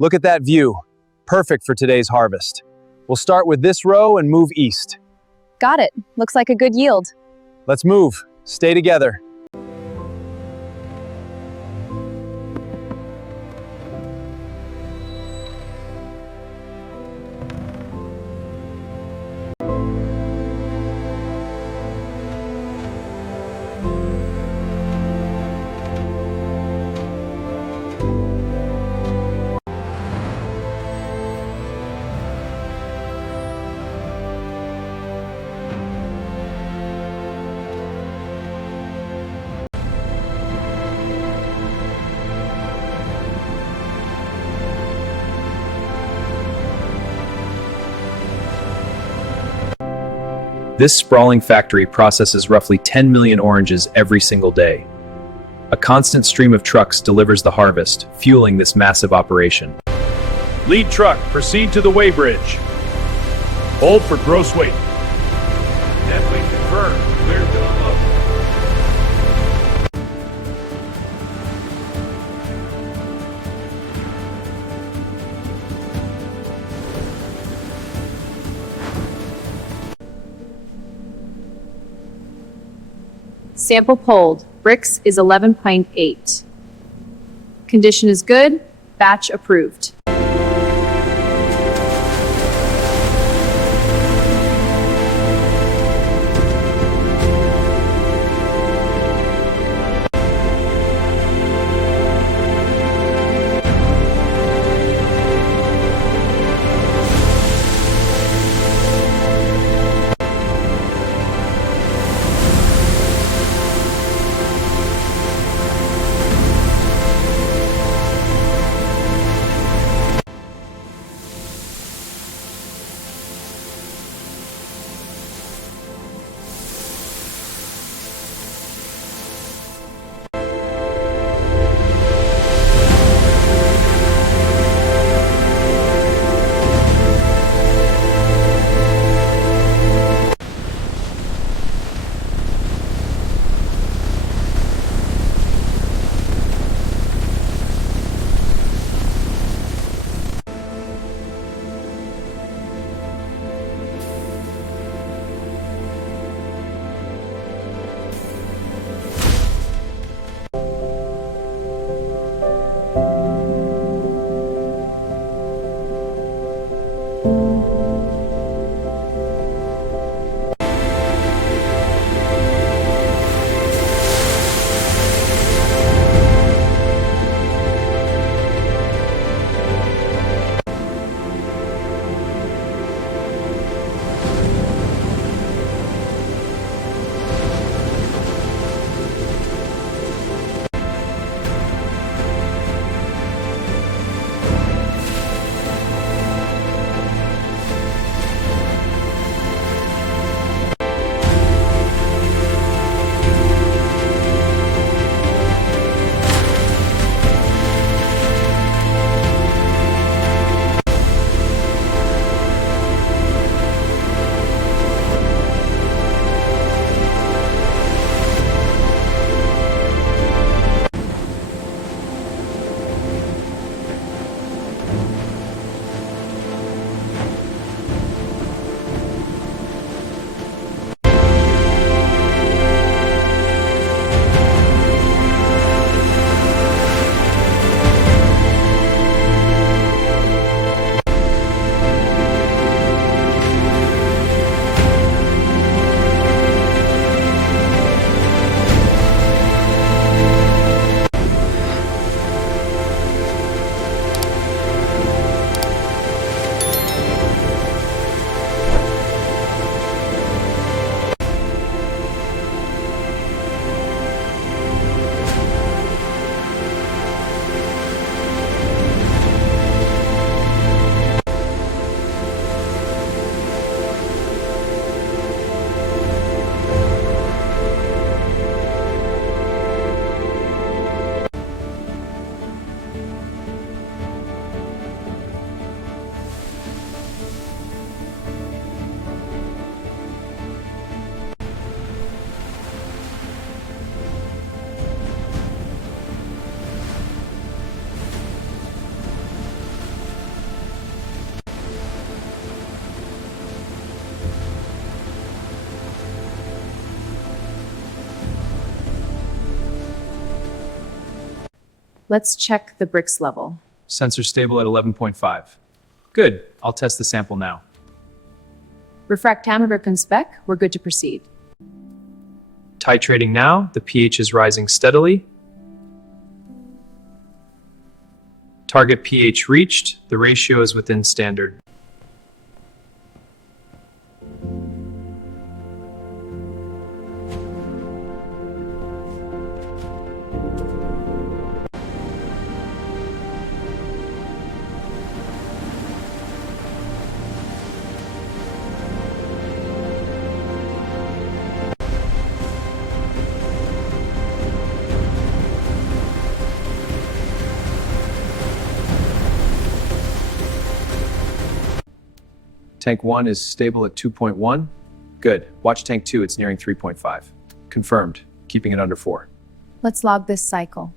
Look at that view. Perfect for today's harvest. We'll start with this row and move east. Got it. Looks like a good yield. Let's move. Stay together. This sprawling factory processes roughly 10 million oranges every single day. A constant stream of trucks delivers the harvest, fueling this massive operation. Lead truck, proceed to the weighbridge. Hold for gross weight. Net weight confirmed. Clear to unload. Sample pulled. Brix is 11.8. Condition is good. Batch approved. Let's check the bricks level. Sensor stable at 11.5. Good. I'll test the sample now. Refractometer can spec, we're good to proceed. Titrating now. The pH is rising steadily. Target pH reached. The ratio is within standard. Tank 1 is stable at 2.1. Good. Watch tank 2, it's nearing 3.5. Confirmed. Keeping it under 4. Let's log this cycle.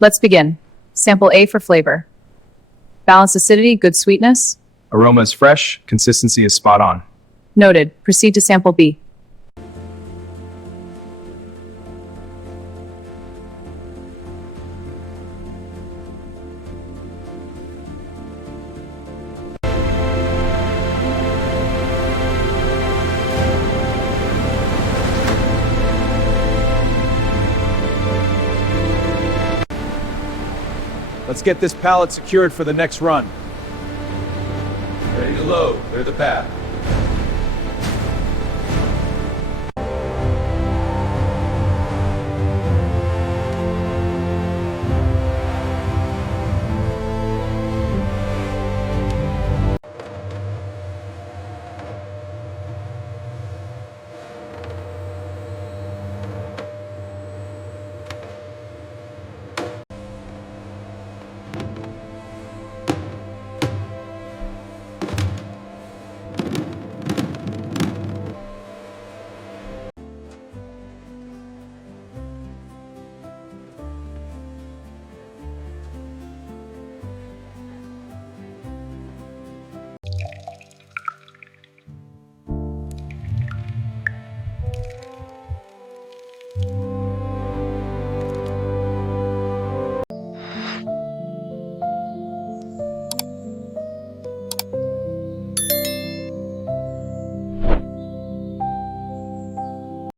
Let's begin. Sample A for flavor. Balanced acidity, good sweetness. Aroma is fresh. Consistency is spot on. Noted. Proceed to sample B. Let's get this pallet secured for the next run. Ready to load. Clear the path.